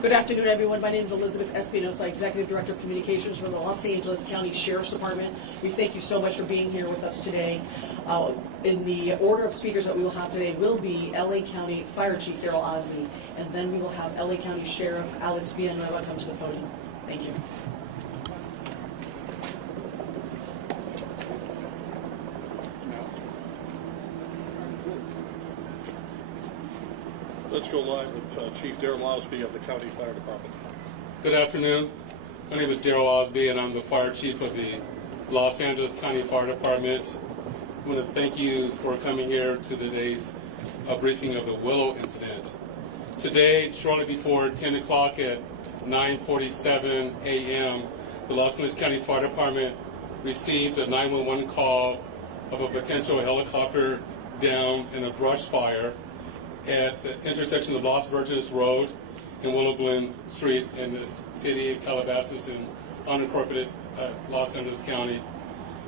Good afternoon, everyone. My name is Elizabeth Espinosa, Executive Director of Communications for the Los Angeles County Sheriff's Department. We thank you so much for being here with us today. In the order of speakers that we will have today will be LA County Fire Chief Daryl Osby, and then we will have LA County Sheriff Alex Villanueva come to the podium. Thank you. Let's go live with Chief Daryl Osby of the County Fire Department. Good afternoon. My name is Daryl Osby, and I'm the Fire Chief of the Los Angeles County Fire Department. I want to thank you for coming here to today's briefing of the Willow incident. Today, shortly before 10 o'clock at 9:47 a.m., the Los Angeles County Fire Department received a 911 call of a potential helicopter down in a brush fire at the intersection of Los Virgenes Road and Willow Glen Street in the city of Calabasas in unincorporated Los Angeles County.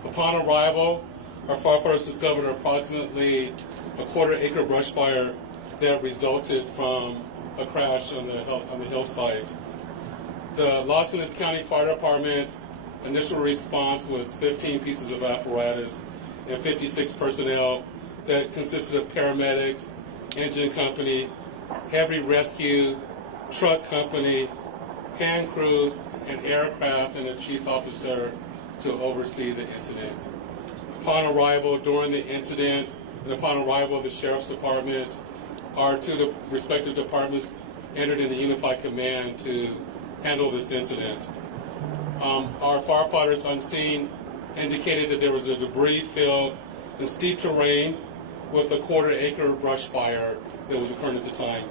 Upon arrival, our firefighters discovered approximately a quarter-acre brush fire that resulted from a crash on the hillside. The Los Angeles County Fire Department initial response was 15 pieces of apparatus and 56 personnel that consisted of paramedics, engine company, heavy rescue, truck company, hand crews, and aircraft, and a chief officer to oversee the incident. Upon arrival, during the incident, and upon arrival of the Sheriff's Department, our two respective departments entered into unified command to handle this incident. Our firefighters on scene indicated that there was a debris field in steep terrain with a quarter-acre brush fire that was occurring at the time.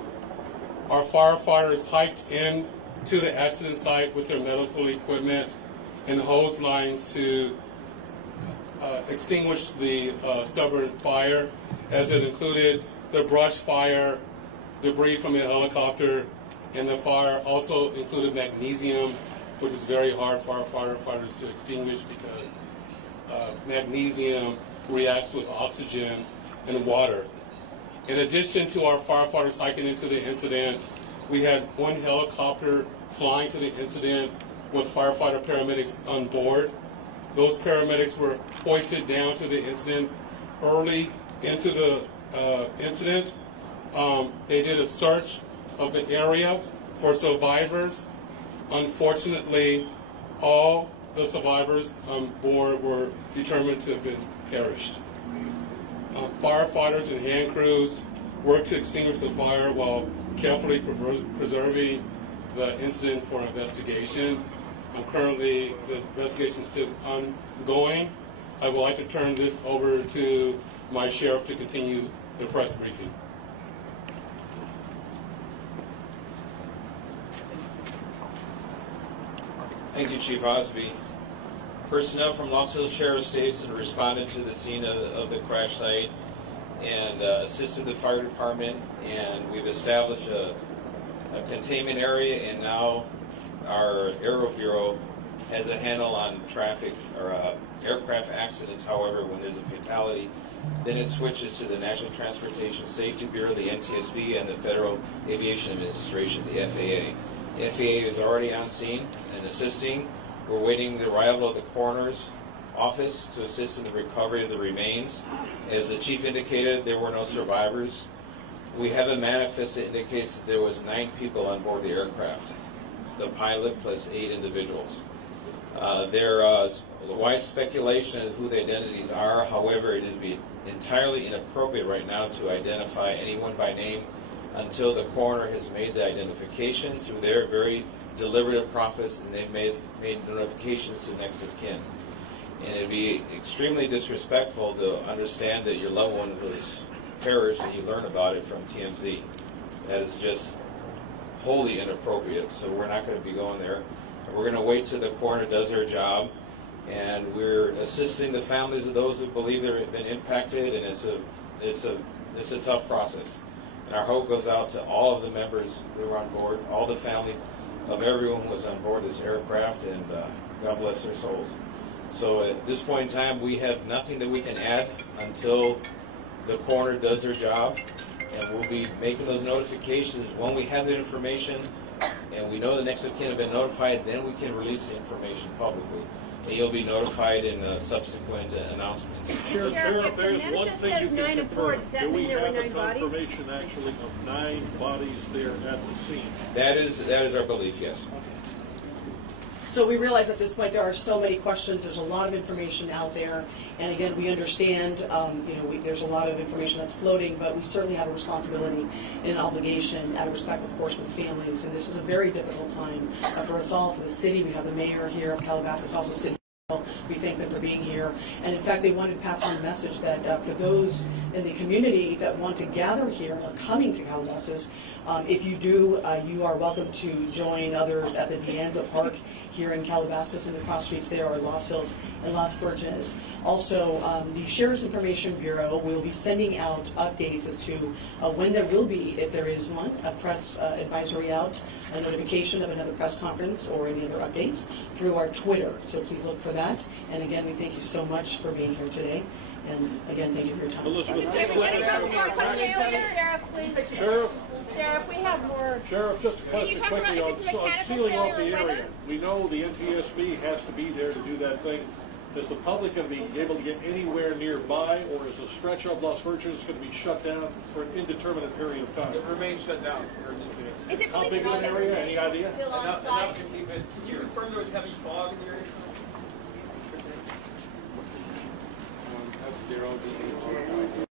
Our firefighters hiked in to the accident site with their medical equipment and hose lines to extinguish the stubborn fire, as it included the brush fire, debris from the helicopter, and the fire also included magnesium, which is very hard for our firefighters to extinguish because magnesium reacts with oxygen and water. In addition to our firefighters hiking into the incident, we had one helicopter flying to the incident with firefighter paramedics on board. Those paramedics were hoisted down to the incident early into the incident. They did a search of the area for survivors. Unfortunately, all the survivors on board were determined to have been perished. Firefighters and hand crews worked to extinguish the fire while carefully preserving the incident for investigation. Currently, this investigation is still ongoing. I would like to turn this over to my sheriff to continue the press briefing. Thank you, Chief Osby. Personnel from Los Angeles Sheriff's Station responded to the scene of the crash site and assisted the fire department, and we've established a containment area, and now our Aero Bureau has a handle on traffic or aircraft accidents. However, when there's a fatality, then it switches to the National Transportation Safety Bureau, the NTSB, and the Federal Aviation Administration, the FAA. The FAA is already on scene and assisting. We're waiting the arrival of the coroner's office to assist in the recovery of the remains. As the chief indicated, there were no survivors. We have a manifest that indicates that there was 9 people on board the aircraft, the pilot plus 8 individuals. There is wide speculation of who the identities are. However, it is entirely inappropriate right now to identify anyone by name until the coroner has made the identification through their very deliberative process, and they've made notifications to next of kin. And it'd be extremely disrespectful to understand that your loved one was perished and you learn about it from TMZ. That is just wholly inappropriate, so we're not going to be going there. We're going to wait till the coroner does their job, and we're assisting the families of those who believe they've been impacted, and it's a tough process. And our hope goes out to all of the members who were on board, all the family of everyone who was on board this aircraft, and God bless their souls. So at this point in time, we have nothing that we can add until the coroner does their job, and we'll be making those notifications when we have the information and we know the next of kin have been notified. Then we can release the information publicly, and you'll be notified in subsequent announcements. Sheriff, there's if the one manifest thing you says can 9 and 4, confirm. does that Do we mean there were have a 9 bodies? confirmation actually of 9 bodies there at the scene? That is our belief, yes. So we realize at this point there are so many questions. There's a lot of information out there, and again, we understand. There's a lot of information that's floating, but we certainly have a responsibility and an obligation, out of respect, of course, for the families. And this is a very difficult time for us all, for the city. We have the mayor here of Calabasas, also sitting. We thank them for being here, and in fact they wanted to pass on a message that for those in the community that want to gather here or coming to Calabasas, if you do, you are welcome to join others at the Dianza Park here in Calabasas, and the cross streets there are Los Hills and Las Virgenes. Also, the Sheriff's Information Bureau will be sending out updates as to when there will be, if there is one, a press advisory out, a notification of another press conference or any other updates through our Twitter. So please look for that. And again, we thank you so much for being here today. And again, thank you for your time. Elizabeth, Sheriff, please. Sheriff, we have more. Sheriff, just a question talk about quickly if on it's a mechanical sealing off the failure or area. weather? We know the NTSB has to be there to do that thing. Is the public going to be able to get anywhere nearby, or is a stretch of Las Virgenes going to be shut down for an indeterminate period of time? It remains shut down. Is it How really big of an area? Any idea? still on Enough site? to keep it. Can you confirm there was heavy fog in the area? That's Daryl being